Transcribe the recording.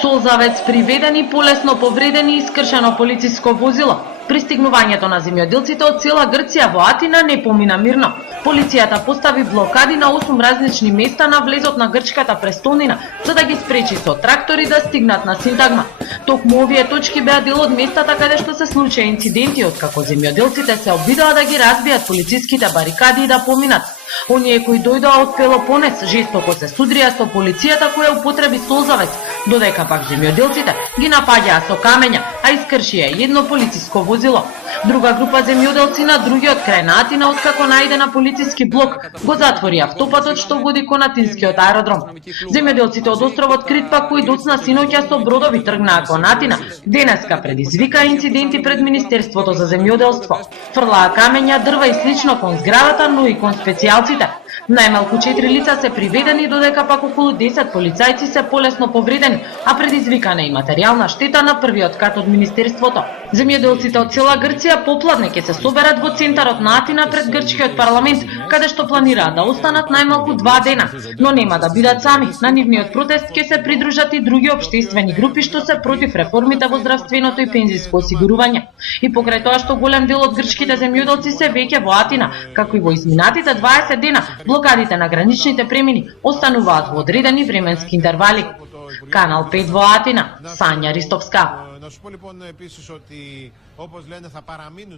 Солзавец приведени, полесно повредени и искршено полициско возило. Пристигнувањето на земјоделците од цела Грција во Атина не помина мирно. Полицијата постави блокади на 8 различни места на влезот на грчката престолнина, за да ги спречи со трактори да стигнат на Синтагма. Токму овие точки беа дел од местата каде што се случија инциденти, откако земјоделците се обидоа да ги разбијат полициските барикади и да поминат. Оние кои дојдоа од Пелопонес жестоко се судрија со полицијата која употреби солзавец, додека пак земјоделците ги напаѓаа со камења, а искршија едно полициско возило. Друга група земјоделци на другиот крај на Атина, откако најде на полициски блок, го затвори автопатот што води кон Атинскиот аеродром. Земјоделците од островот Крит пак кои доцна синоќа со бродови тргнаа кон Атина, денеска предизвикаа инциденти пред Министерството за земјоделство. Фрлаа камења, дрва и слично кон зградата, но и кон специјалците. Најмалку 4 лица се приведени, додека пак околу 10 полицајци се полесно повредени, а предизвикана и материјална штета на првиот кат од Министерството. Земјоделците од цела Грција попладне ќе се соберат во центарот на Атина пред грчкиот парламент, каде што планираат да останат најмалку 2 дена, но нема да бидат сами. На нивниот протест ќе се придружат и други општествени групи што се против реформите во здравственото и пензиско осигурување. И покрај тоа што голем дел од грчките земјоделци се веќе во Атина, како и во изминатите 20 дена, блокадите на граничните премини остануваат во одредени временски интервали. Канал 5 во Атина, Сања Ристовска.